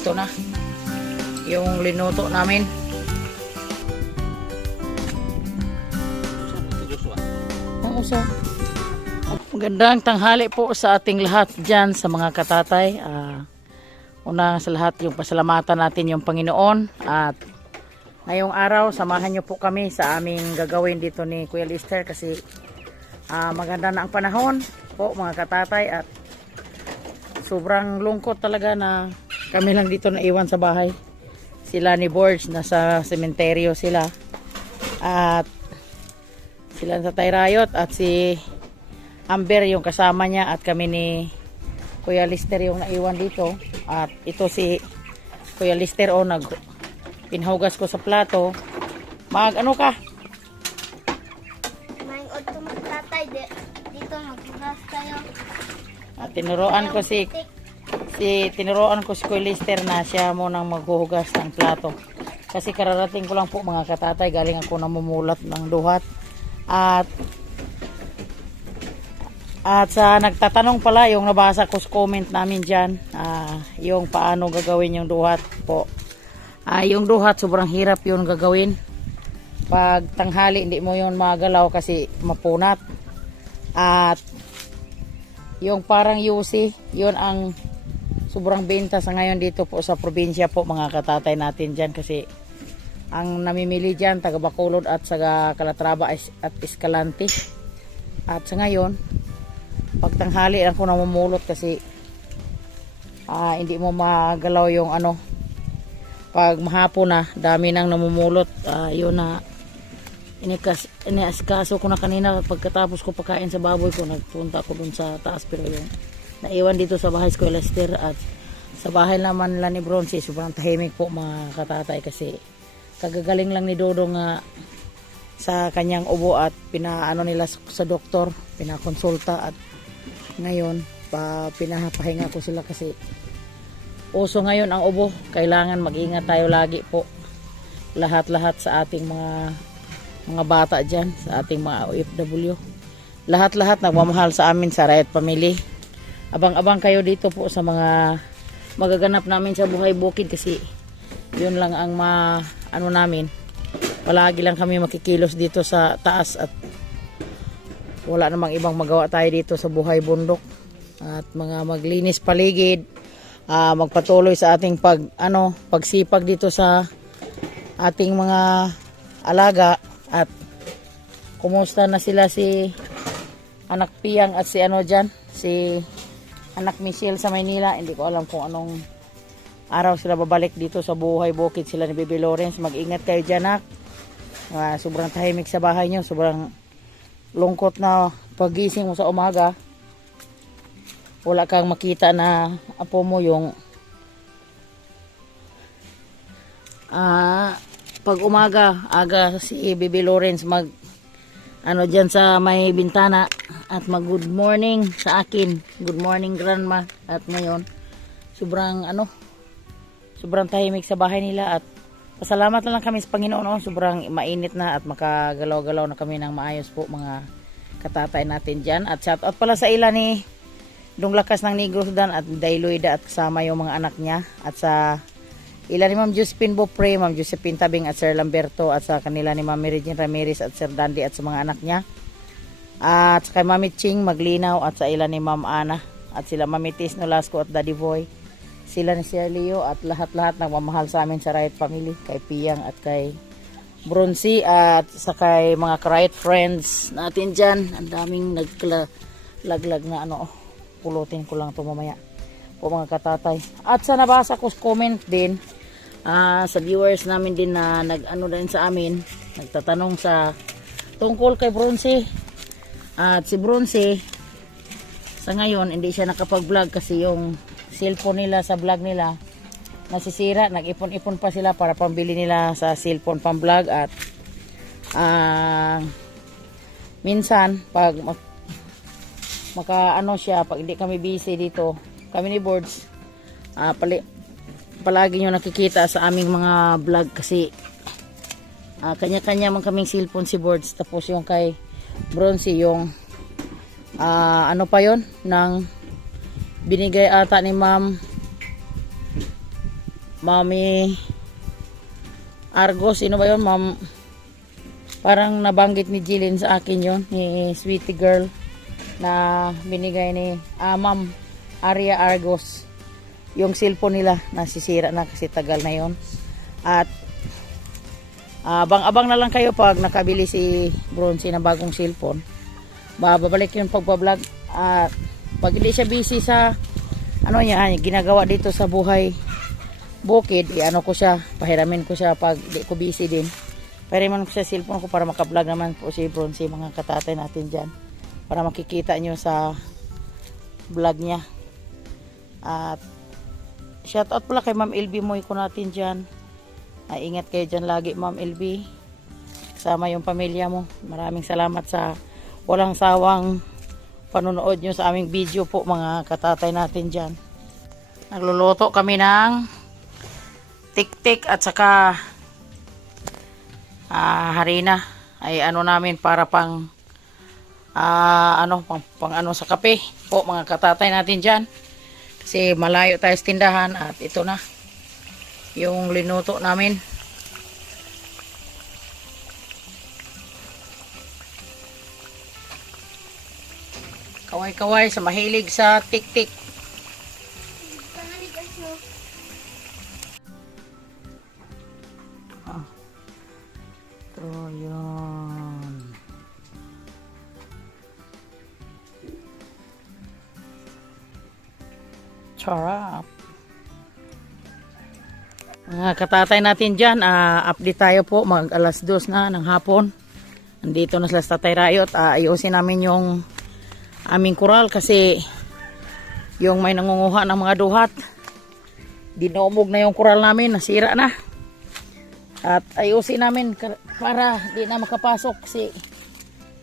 ito na yung linuto namin. Ang usa. Magandang tanghali po sa ating lahat dyan sa mga katatay. Una sa lahat yung pasalamatan natin yung Panginoon. At ngayong araw, samahan nyo po kami sa aming gagawin dito ni Kuya Lister kasi maganda na ang panahon po mga katatay. At sobrang lungkot talaga na kami lang dito naiwan sa bahay. Sila ni Borge, nasa sementeryo sila. At sila sa Tayrayot at si Amber yung kasama niya at kami ni Kuya Lister yung naiwan dito. At ito si Kuya Lister pinhugas ko sa plato. Ano ka? Mayroon ito magtatay. Dito maghugas kayo. At tinuruan ko si Kuya Lister na siya munang maghuhugas ng plato. Kasi kararating ko lang po mga katatay. Galing ako namumulat ng duhat. At sa nagtatanong pala, yung nabasa ko sa comment namin dyan, yung paano gagawin yung duhat po. Yung duhat, sobrang hirap yun gagawin. Pag tanghali, hindi mo yun magalaw kasi mapunat. At yung parang yusi, yun ang sobrang benta sa ngayon dito po sa probinsya po mga katatay natin dyan. Kasi ang namimili dyan, taga Bacolod at taga Calatrava at Escalante. At sa ngayon, pag tanghali lang ko namumulot kasi hindi mo magalaw yung pag mahapon na dami nang namumulot. Yun na iniaskaso ko na kanina pagkatapos ko pakain sa baboy ko, nagpunta ko dun sa taas pero yung naiwan dito sa bahay ko Lester. At sa bahay naman nila ni Bronzy, sobrang tahimik po mga katatay kasi kagagaling lang ni Dodong sa kanyang ubo at pinaano nila sa doktor, pinakonsulta at ngayon pinapahinga ko sila kasi uso ngayon ang ubo. Kailangan mag-ingat tayo lagi po lahat-lahat sa ating mga bata dyan, sa ating mga OFW, lahat-lahat nagmamahal sa amin sa Riot Family. Abang-abang kayo dito po sa mga magaganap namin sa buhay bukid kasi yun lang ang namin. Palagi lang kami makikilos dito sa taas at wala namang ibang magawa tayo dito sa buhay bundok. At mga maglinis paligid, magpatuloy sa ating pagsipag dito sa ating mga alaga. At kumusta na sila si anak Piyang at si si anak Michelle sa Maynila. Hindi ko alam kung anong araw sila babalik dito sa buhay bukid. Sila ni Baby Lawrence. Mag-ingat kayo dyan, nak. Sobrang tahimik sa bahay nyo, sobrang lungkot na pagising mo sa umaga, wala kang makita na apo mo yung pag umaga aga si Baby Lawrence dyan sa may bintana at mag good morning sa akin, good morning grandma. At ngayon sobrang tahimik sa bahay nila at pasalamat na lang kami sa Panginoon. Sobrang mainit na at makagalaw-galaw na kami ng maayos po mga katatay natin dyan. At shout out pala sa ila ni Dong Lakas ng Negros Dan at Dailoida at kasama yung mga anak niya. At sa ila ni Ma'am Josephine Bopre, Ma'am Josephine Tabing at Sir Lamberto at sa kanila ni Ma'am Regine Ramirez at Sir Dandy at sa mga anak niya. At sa kay Mami Ching Maglinaw at sa ila ni Ma'am Ana at sila Mami Tis Nolasco at Daddy Boy. Sila ni Sir Leo at lahat-lahat nagmamahal sa amin sa Riot Family, kay Piyang at kay Bronzy at sa kay mga Riot friends natin dyan. Ang daming naglalaglag na pulutin ko lang ito mamaya po mga katatay. At sa nabasa ko comment din sa viewers namin din na din sa amin, nagtatanong sa tungkol kay Bronzy. At si Bronzy sa ngayon hindi siya nakapag-vlog kasi yung cellphone nila sa vlog nila nasisira. Nag-ipon-ipon pa sila para pambili nila sa cellphone pang vlog. At minsan pag pag hindi kami busy dito, kami ni Boards, palagi nyo nakikita sa aming mga vlog kasi kanya-kanya man kaming cellphone si Boards. Tapos yung kay Bronzy yung pa yon ng binigay ata ni Ma'am Mami Argos, sino ba yun? Parang nabanggit ni Jillian sa akin yon, ni Sweetie Girl, na binigay ni Ma'am Aria Argos. Yung cellphone nila nasisira na kasi tagal na yon. At abang-abang na lang kayo pag nakabili si Bronzy ng bagong cellphone. Babalik yung pagpa-vlog. At pag hindi siya busy sa ano niya, ginagawa dito sa buhay bukid, ano ko siya, pahiramin ko siya pag di ko busy din. Pahiramin ko siya cellphone ko para maka-vlog naman po si Bronzy, mga katatay natin dyan. Para makikita nyo sa vlog niya. At shout out pala kay Ma'am LB Moy ko natin dyan. Ingat kayo dyan lagi, Ma'am LB. Kasama yung pamilya mo. Maraming salamat sa walang sawang panonood nyo sa aming video po, mga katatay natin dyan. Nagluluto kami ng tik-tik at saka harina. Ay ano namin para pang pang ano sa kape po, mga katatay natin dyan. Kasi malayo tayo sa tindahan at ito na yung linuto namin. Kaway-kaway sa mahilig sa tik-tik. So, yun. Charap. Mga katatay natin dyan, update tayo po. Mag alas 2 na ng hapon. Nandito na sila sa Tatay Rayot. Ayusin namin yung aming kural kasi yung may nangunguha ng mga duhat, dinomog na yung kural namin, nasira na. At ayusin namin para di na makapasok kasi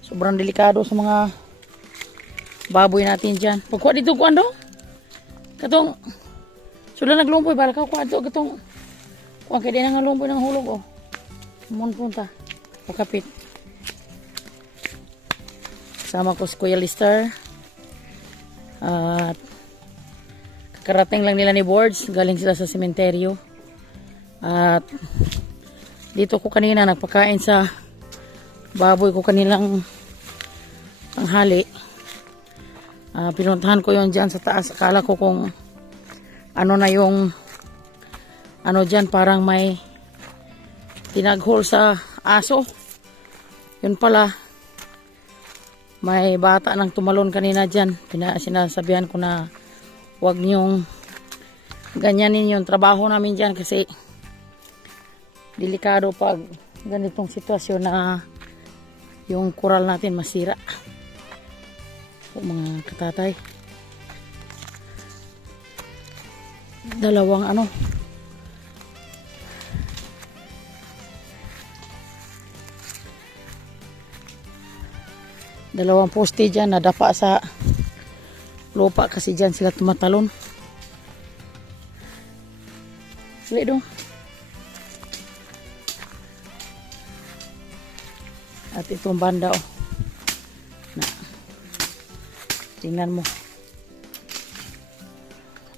sobrang delikado sa mga baboy natin dyan. Pagkuha dito kuan daw, katong sula naglumpoy, bala ka kuha dito katong kuha kaya di na nga lumpoy ng hulog. Mun punta pakapit. Sama ko si Kuya Lister. At kakarating lang nila ni Boards, galing sila sa sementeryo. At dito ko kanina nagpakain sa baboy ko kanilang tanghali. Pinuntahan ko yon dyan sa taas. Akala ko kung ano na yung ano dyan, parang may tinaghol sa aso. Yun pala, may bata nang tumalon kanina dyan. Sinasabihan ko na huwag niyong ganyanin yung trabaho namin dyan kasi delikado pag ganitong sitwasyon na yung kural natin masira. O, mga katatay, dalawang poste dyan nadapa sa lupa kasi dyan sila tumatalon. Wait dong. At itong banda na, tingnan mo,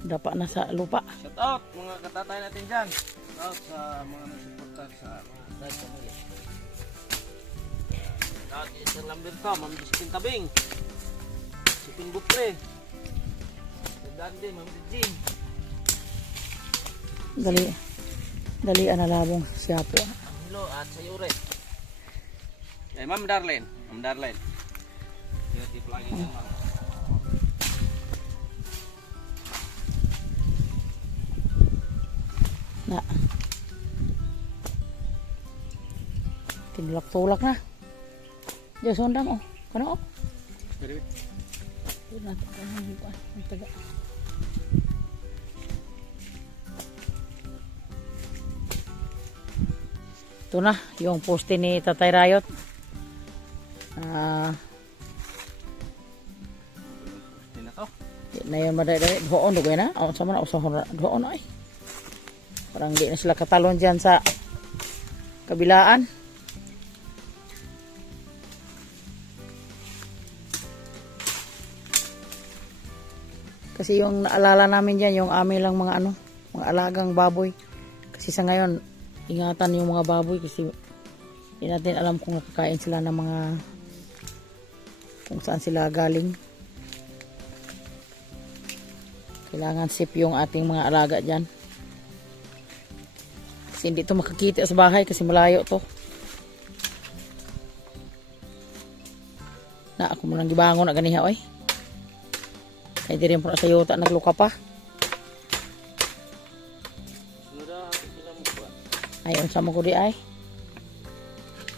dapa na sa lupa. Shout out mga katatay natin dyan. Shout out sa mga nagsuportar sa mga side family. Shout out Sir Lamberto, Ma'am Justin Tabing, si Ping Bupre, si Dande, Ma'am Jim. Dali analabong siya po. Hello at sa Yure. Eh, Ma'am Darlene. Ma'am Darlene. Yung lagi ng Ma'am. Na. Tinulak-tulak na. Diyo sondang Kano Pwede. Ito na yung poste ni Tatay Rayot. Hindi na to. Na yun madadali. Doon na. Sama na. Doon na ay. Parang di na sila katalon dyan sa kabilaan. Kasi yung naalala namin dyan, yung amin lang mga mga alagang baboy. Kasi sa ngayon, ingatan yung mga baboy kasi hindi natin alam kung nakakain sila ng mga kung saan sila galing. Kailangan safe yung ating mga alaga dyan. Kasi hindi ito makakita sa bahay kasi malayo to. Na ako mo nang gibangon na ganiha oy. Kaya di rin po sa yuta nagluka pa. Ay, unsa man ko di ay.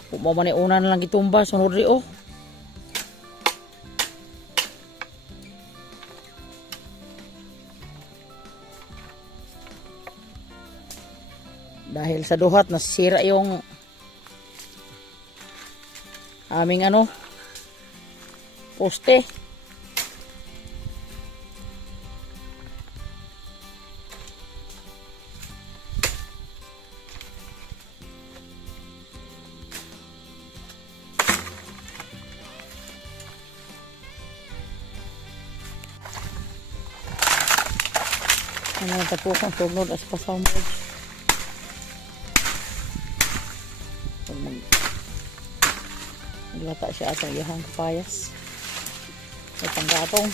Kung mo man una na lang gitumba sunod ri oh. Dahil sa duhat nasira yung aming ano poste. Ano yung tapukang sunod as pasawmod. Naglata siya atong iyahang kapayas. May panggatong.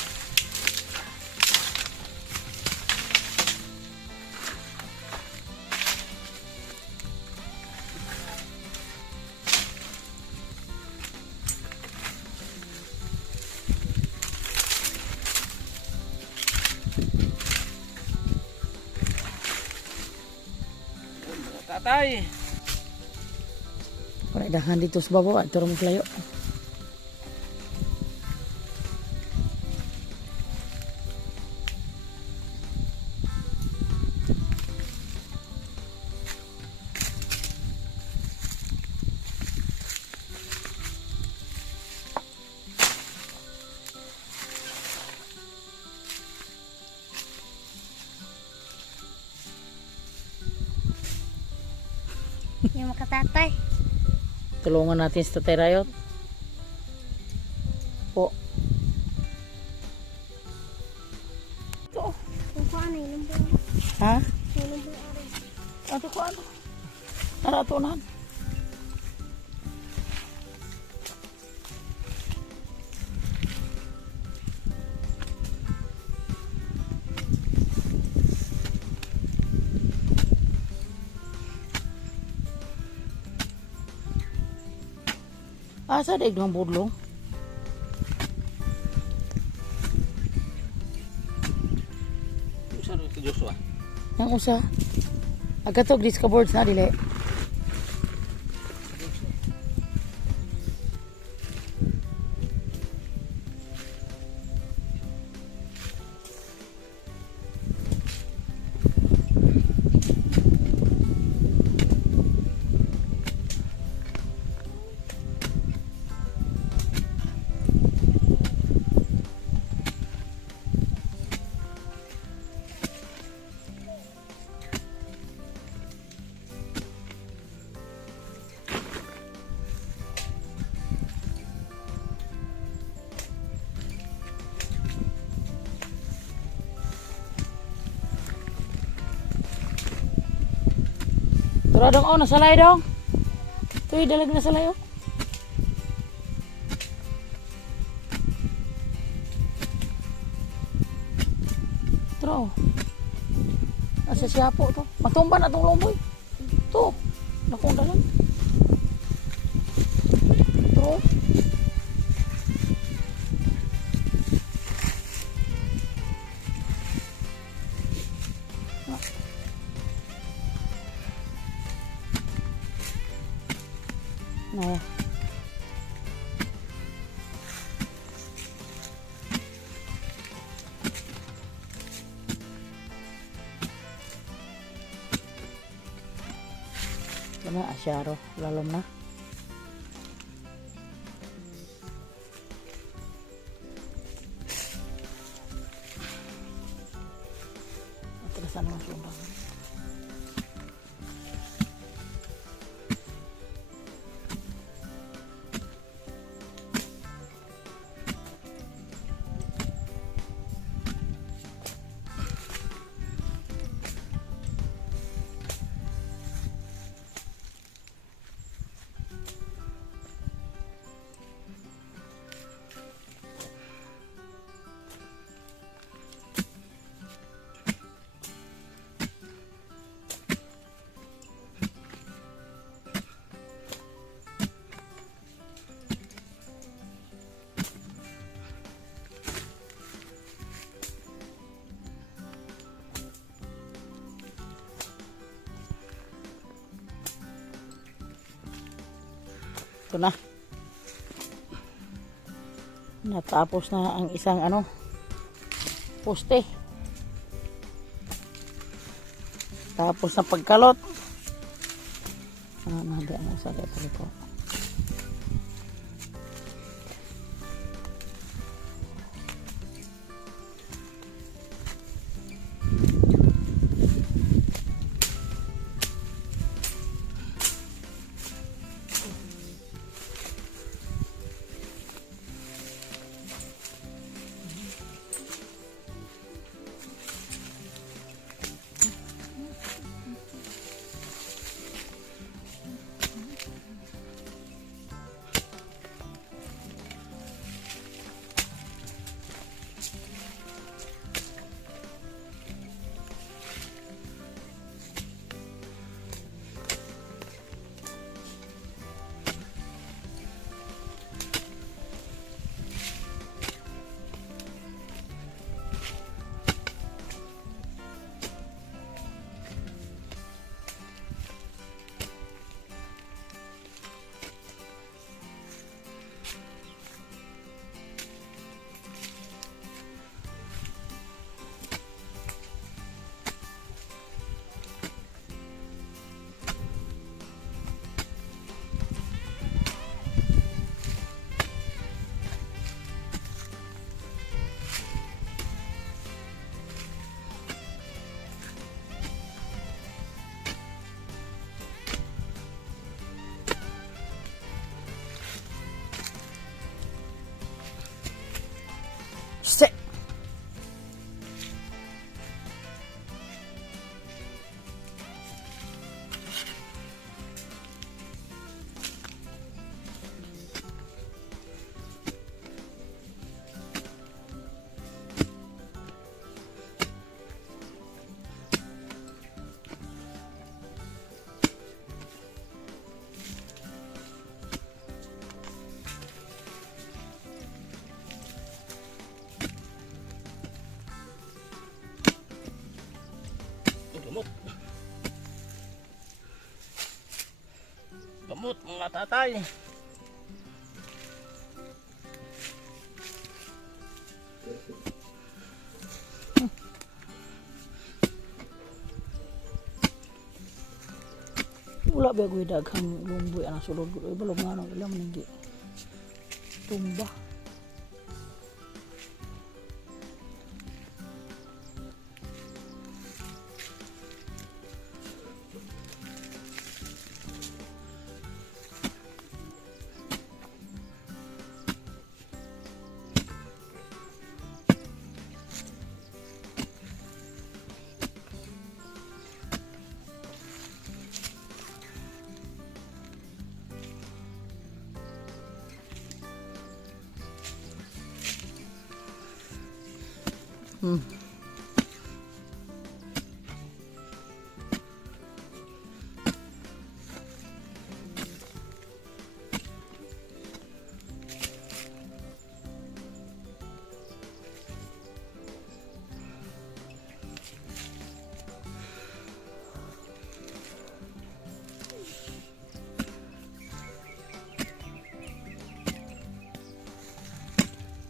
Tatay. Kung idahan dito sa baba, ito rin maglayo. Yung makatatay. Tulungan natin sa Tatay Rayot. Po. Ito. Kung paano yung number. Ha? Yung number aray. Ato ko ano? Naratunan. Asa daig ng budlong? Usa rin si Joshua. Yang usa. Agatog disc boards na dili. Tara dong, oh, nasalay dong. Tuy, dalag na salay, oh. Tara, oh. Nasa siyapo to. Matumba na itong lomboy. To, nakong dalag. Tara, oh. No. Ito na, asyaro. Lalom na. Atrasan mo sumbang. Ito na. Natapos na ang isang poste. Tapos na pagkalot. Nada ang sakit ito. Sit. Gamot mga tatay. Wala ba ko daghang lumboy ana sulod ko balog nga nang ilang hindi tumba.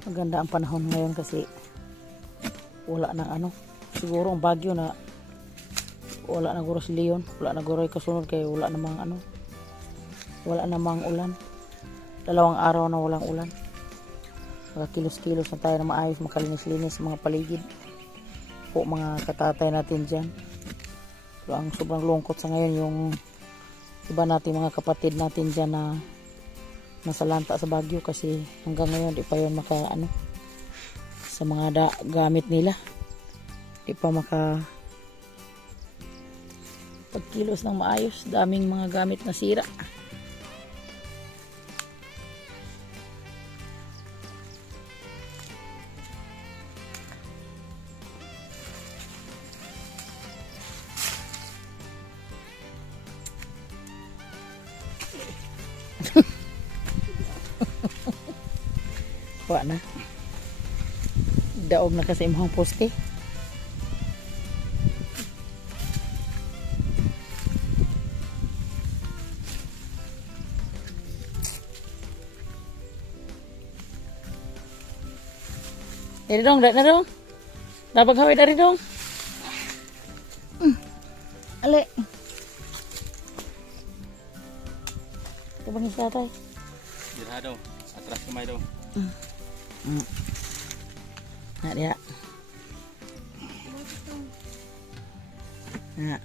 Maganda ang panahon ngayon kasi wala nang siguro ang bagyo na wala na guro si Leon, wala na guro kasunod kay wala namang ulan. 2 araw na walang ulan. Kilos-kilos na tayo na maayos, makalinis-linis sa mga paligid po mga katatay natin dyan. So, ang sobrang lungkot sa ngayon yung iba natin mga kapatid natin dyan na nasalanta sa bagyo kasi hanggang ngayon di pa yun sa mga gamit nila di pa pagkilos ng maayos, daming mga gamit na sira. Wa na. Daog na kasi imong poste. Dari dong, dari dong. Dapat gawe dari dong. Ale. Tabangin sa tatay. Dira daw. Atras kamay daw. Nah dia. Nah.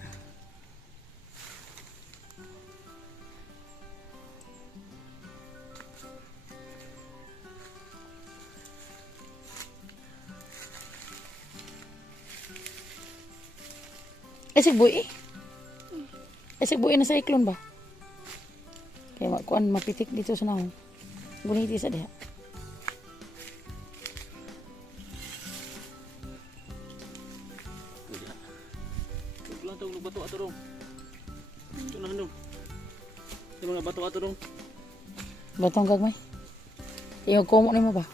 Esig buhi. Esig buhi na sa iklon ba? Kaya kuan mapitik dito sa nahon. Guniti sa diha. Ito lang itong bato ato dong. Ito na dong. Ito mga bato ato dong. Batong gagmay. Iyo kumo nimo ba?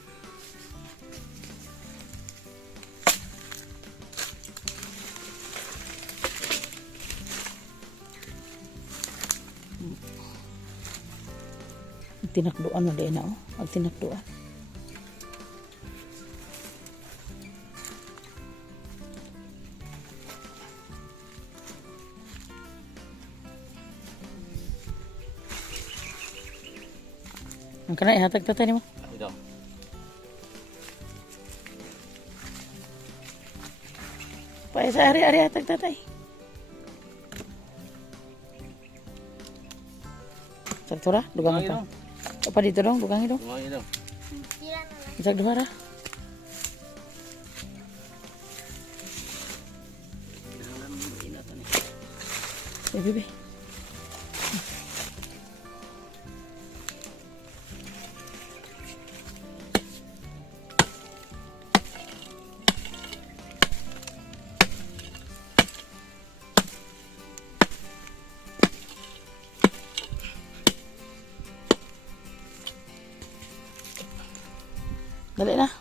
Tinakduan na din ako. Ang tinakduan. Ang kana ihatag tatay nimo. Ito. Pae sa ari-ari hatag tatay. Saktura, dugang Ito. pa. Apa dito dong, dugang dong. Ito. Sira na lang. Isak duha ra. Bibi. Dali na.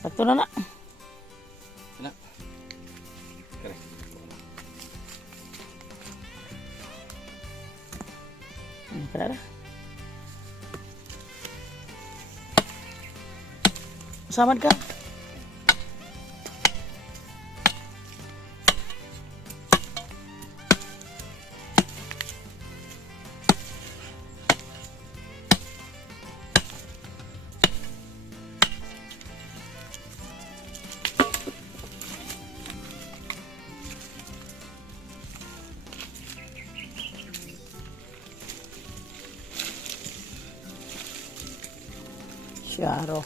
Sakto na na. Sila. Kare. Kada na. Samad ka. Syaro.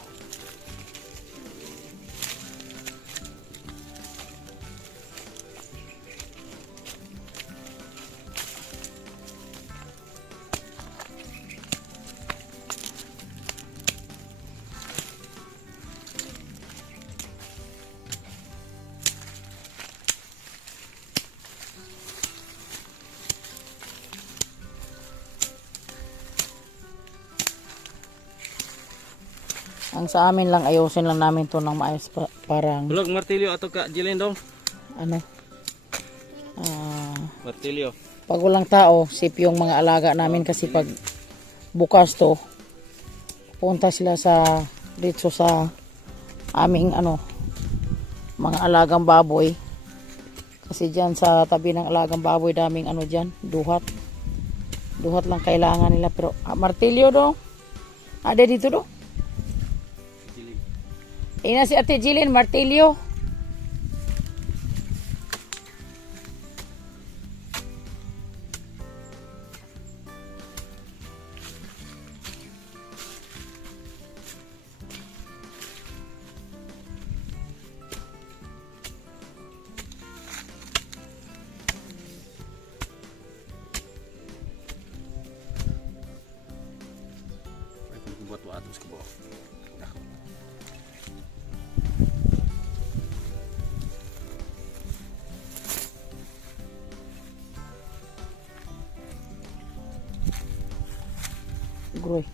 Ang sa amin lang, ayusin lang namin to ng maayos parang Bulog martilyo ato ka Jilin dong. ano. Martilyo. Pag walang tao, sip yung mga alaga namin kasi pag bukas to, punta sila sa dito sa aming ano, mga alagang baboy. Kasi dyan sa tabi ng alagang baboy, daming ano dyan, duhat. Duhat lang kailangan nila. Pero martilyo do, ada dito do. Jilin. Ina si Ate Jilin, martilyo. Buat atas ke bawah. Groy.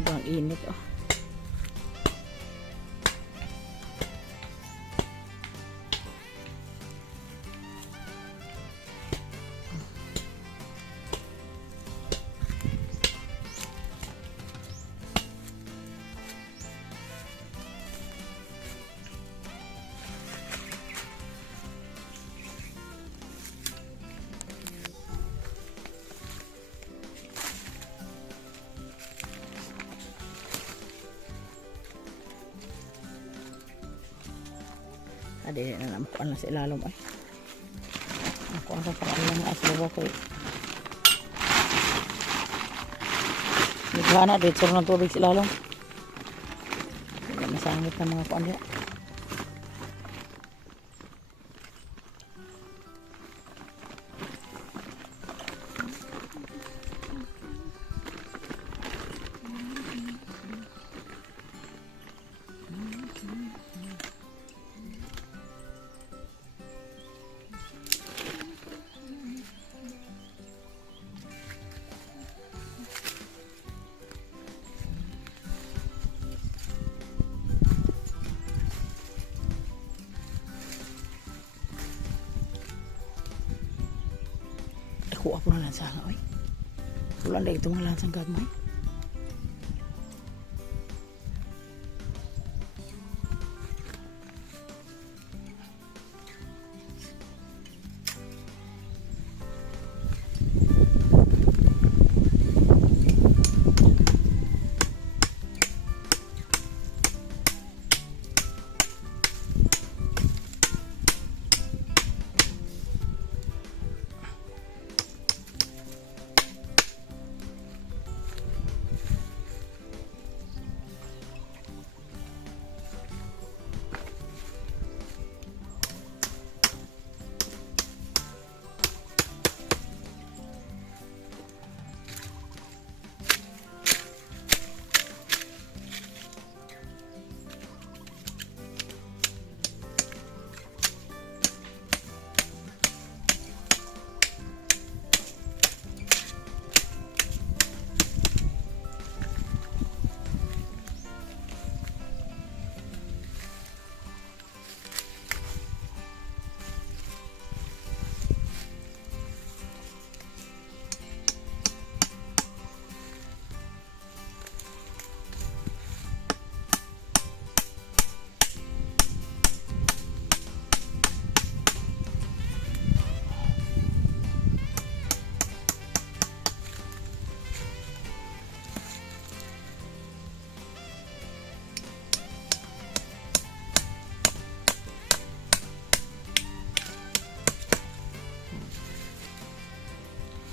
Sobrang init oh. Adi na naman ko lang sa ilalom ay. Ako ang parang lang asbawa ko. Nagana dito ng tubig sa ilalom. Hindi masangit ng mga kuan diya. Kuha po na lansang oy. Ulan dahil itong lansang gagmay.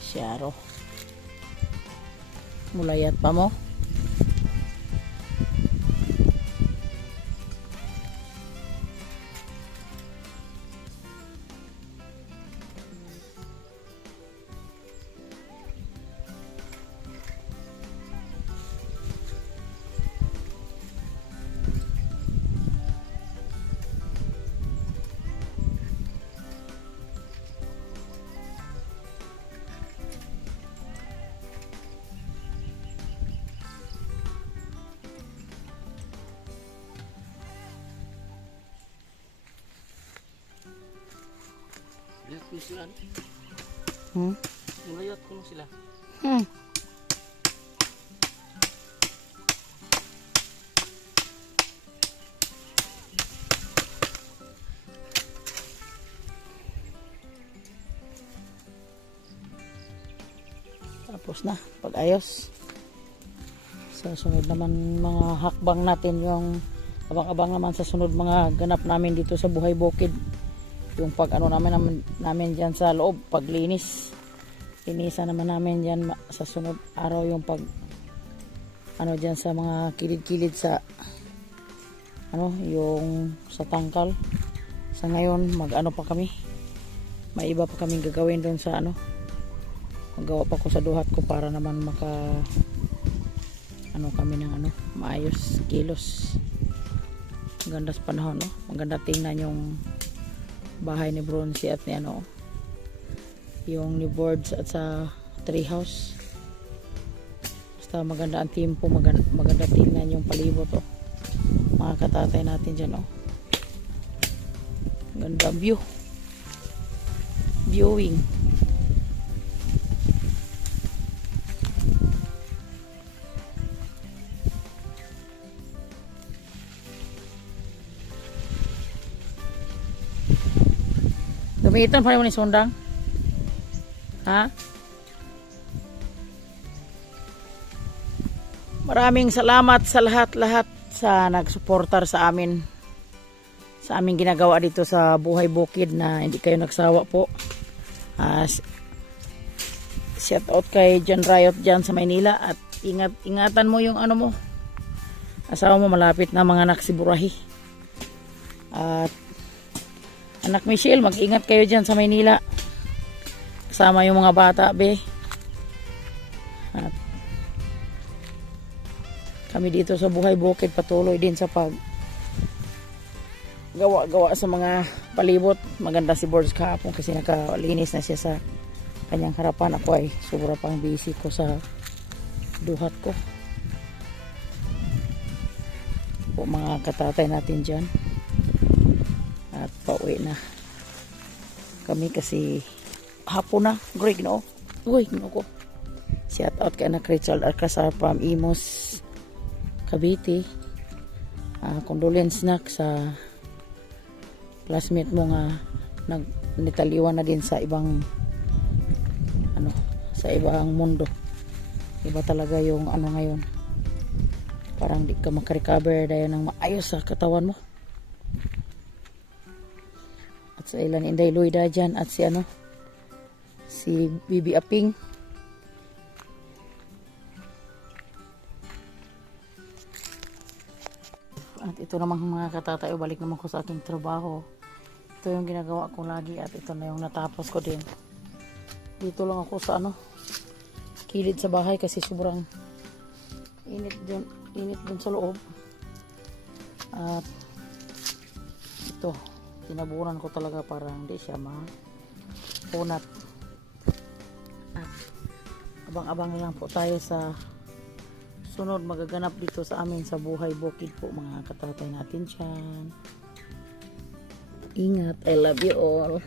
Syaro. Mulayat pa mo. Layat ko sila. Layat ko sila. Tapos na pag-ayos. Sa sunod naman mga hakbang natin yung abang-abang naman sa sunod mga ganap namin dito sa Buhay Bukid. Yung pag ano namin dyan sa loob, paglinis. Linisan naman namin dyan sa sunod araw yung pag ano dyan sa mga kilid-kilid sa ano yung sa tangkal. Sa ngayon mag ano pa kami. May iba pa kaming gagawin doon sa ano. Magawa pa ko sa duhat ko para naman maka ano kami ng ano maayos kilos. Maganda sa panahon no. Maganda tingnan yung bahay ni Bronzy at ni ano yung ni Boards at sa tree house. Basta maganda ang tempo, maganda tingnan yung palibot oh. Mga katatay natin dyan oh. Ganda view. Viewing. Gamitan pa rin mo ni Sundang? Ha? Maraming salamat sa lahat-lahat sa nagsuportar sa amin. Sa aming ginagawa dito sa Buhay Bukid na hindi kayo nagsawa po. Shout out kay John Riot dyan sa Maynila at ingatan mo yung ano mo. Asawa mo malapit na mga anak si Burahi. At anak Michelle, mag-ingat kayo dyan sa Maynila. Kasama yung mga bata, be. At kami dito sa Buhay Bukid patuloy din sa pag gawa sa mga palibot. Maganda si Boards kahapon kasi nakalinis na siya sa kanyang harapan. Ako ay sobra pang busy ko sa duhat ko. Po mga katatay natin dyan. At pauwi na kami kasi hapon na. Greg no? Uy, no ko. Shout out kay anak Richard Alcazar from Imos, Cavite. Condolence nak sa classmate mo nga nitaliwan na din sa ibang sa ibang mundo. Iba talaga yung ngayon. Parang di ka makarecover dahil ng maayos sa katawan mo. At sa ilan Inday Luida dyan at si Bibi Aping. At ito namang mga katatayo, balik naman ko sa aking trabaho. Ito yung ginagawa ko lagi at ito na yung natapos ko din. Dito lang ako sa kilid sa bahay kasi sobrang init dun sa loob. At ito, tinabunan ko talaga para hindi siya mapunat. At abang-abang lang po tayo sa sunod magaganap dito sa amin sa Buhay Bukid po mga katatay natin dyan. Ingat, I love you all.